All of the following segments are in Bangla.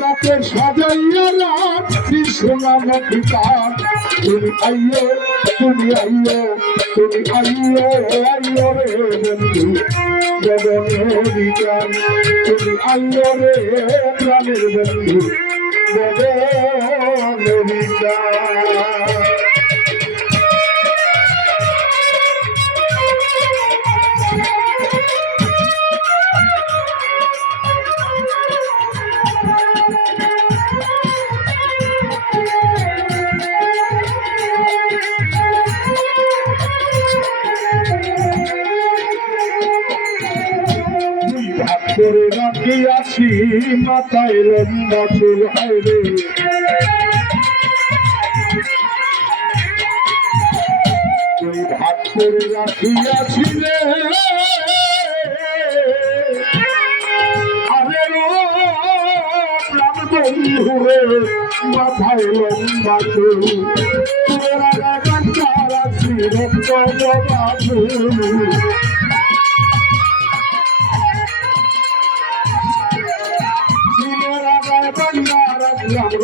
তাকে সাজাইয়া রাখছি সোনা নখিতা তুমি আইয়ো তুমি আইয়ো তুমি আইয়ো আইয়ো রে বন্ধু গগনের গান তুমি আইয়ো রে প্রাণের বন্ধু গগনের গান করে রাখিয়াছি, মাথায় লম্বা চুল হাইরে দুই ভাগ করে রাখিয়াছি রে। আরে প্রাণ মাথায় লম্বা চুল। তোরা রাখা রাখি রক্ত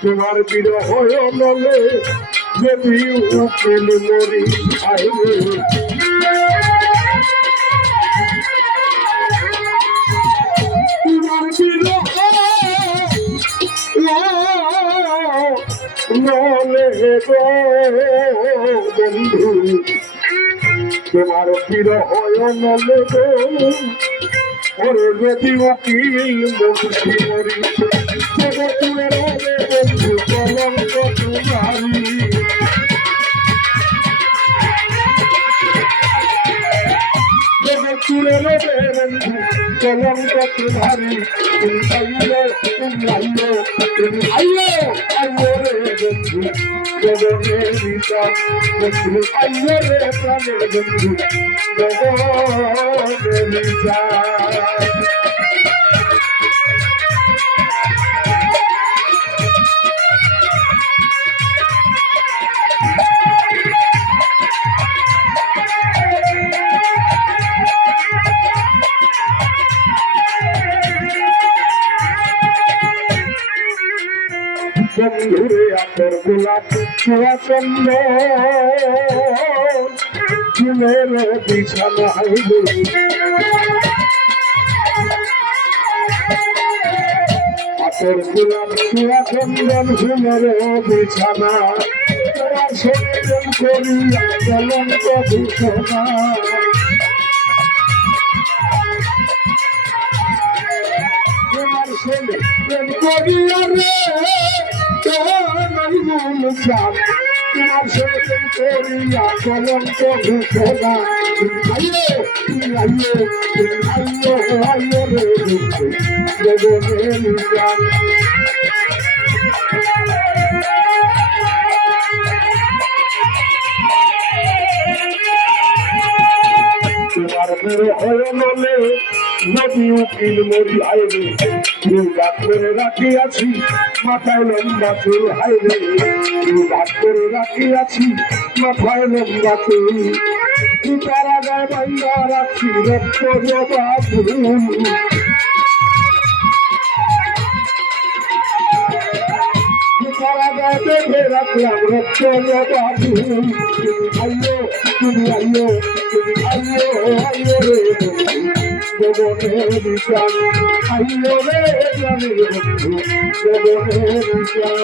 তোমার বিরহ নলে যদি উকিল মরি আইবে তোমার বিরহ নলে বন্ধু। তোমার নলে গো ওরে যদি উকিল বন্ধু মরি। জগতের হবে বন্ধু কলঙ্ক তোমারি তুমি তুমি তুমি আইলো। রে বন্ধু জগতের বিচার বন্ধু আইলো রে প্রাণের বন্ধু জগতের বিচার বন্ধুরে আতর গোলাপ চন্দ চুলের বিছানা হইবে আতর গোলাপ ফুলের বিছানা। ভূষণা মূল চাপ তোমার প্রেম করিয়া কলঙ্ক ঘোষণা আইয়ে আইয়ে আইয়ে আইয়ে রে জগনের তোমার মেরে হয় নলে। নদী উকিল মরি আইবে ফুল গাছ করে রাখিয়াছি, মাথায় লম্বা চুল হাইবে ফুল গাছ করে রাখিয়াছি, মাথায় লম্বা গায়ে বেঁধে রাখলাম রক্ত জবা আইয়ো, তুমি আইয়ো আইয়ো আইয়ো রে। জগনের বিচার আইয়ো রে প্রাণের বন্ধু, জগনের বিচার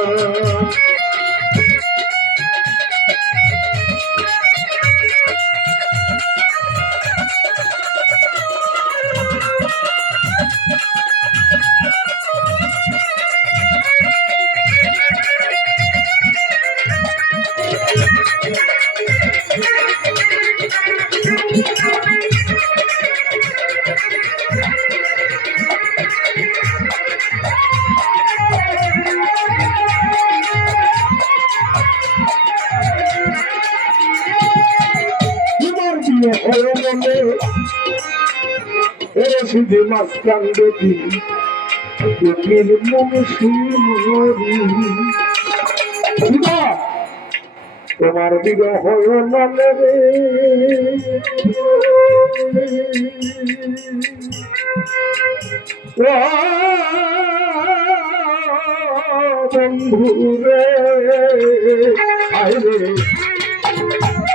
সিধে মাস্তান দেখি চোখের মুখি মরি তোমার বিরহ মনে রে। বন্ধু রে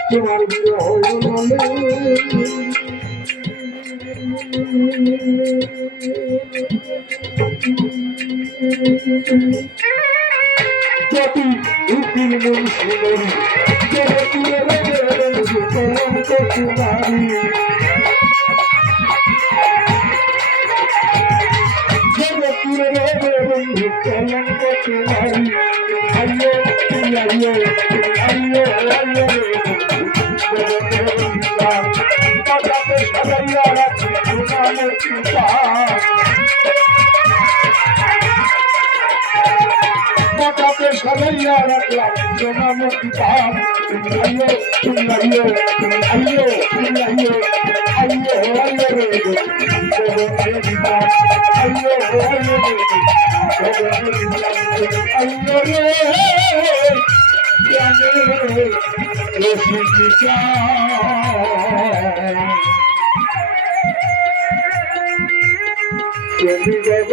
তোমার মনে জাতি উকিল মুন্সিমরি জগতুরে রবে কলঙ্ক কুমারী রবে বন্ধু কলঙ্ক কুমারী আইয়ো আইয়ো তোমার পিতা রাখলাম জনামতি পাপ আইয়ো তুমি আইয়ো তুমি আইয়ো তুমি আইয়ো আইয়ো আইয়ো রে। জগতে দিবা আইয়ো আইয়ো রে। জগতে রে জানে চলি যাব